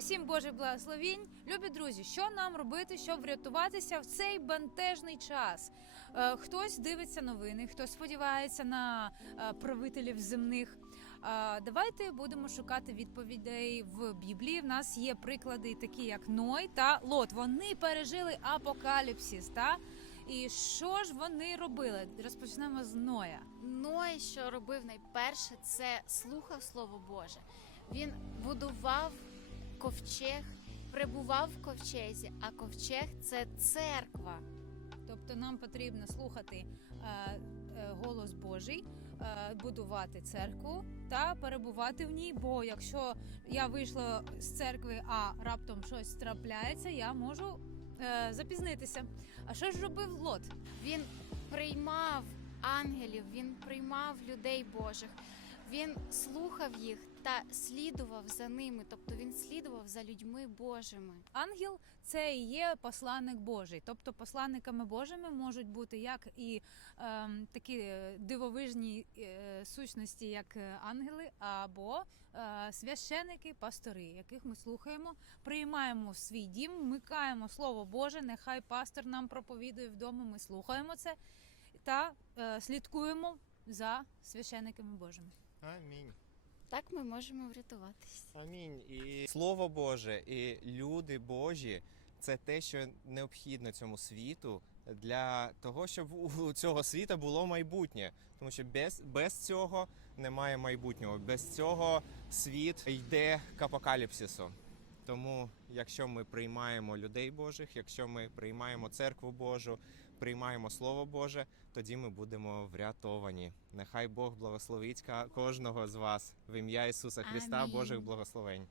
Усім Божих благословінь. Любі друзі, що нам робити, щоб врятуватися в цей бентежний час? Е, Хтось дивиться новини, хтось сподівається на е, правителів земних. Е, Давайте будемо шукати відповідей в Біблії. В нас є приклади, такі як Ной та Лот. Вони пережили апокаліпсис. Та? І що ж вони робили? Розпочнемо з Ноя. Ной, що робив найперше, це слухав Слово Боже. Він будував ковчег, прибував в ковчезі, а ковчег це церква. Тобто нам потрібно слухати е, е, голос Божий, е, будувати церкву та перебувати в ній. Бо якщо я вийшла з церкви, а раптом щось трапляється, я можу запізнитися. А що ж робив Лот? Він приймав ангелів, він приймав людей Божих. Він слухав їх та слідував за ними, тобто він слідував за людьми Божими. Ангел це і є посланник Божий. Тобто посланниками Божими можуть бути як і ем, такі е, дивовижні е, сущності, як е, ангели, або е, священики, пастори, яких ми слухаємо, приймаємо в свій дім, вмикаємо слово Боже. Нехай пастор нам проповідує вдома. Ми слухаємо це та е, слідкуємо за священниками Божими. Амінь. Так ми можемо врятуватись. Амінь. І слово Боже, і люди Божі це те, що необхідно цьому світу для того, щоб у цього світа було майбутнє. Тому що без, без цього немає майбутнього. Без цього світ йде к апокаліпсису. Тому, якщо ми приймаємо людей Божих, якщо ми приймаємо церкву Божу, приймаємо Слово Боже, тоді ми будемо врятовані. Нехай Бог благословить кожного з вас в ім'я Ісуса Христа, Амінь. Божих благословень.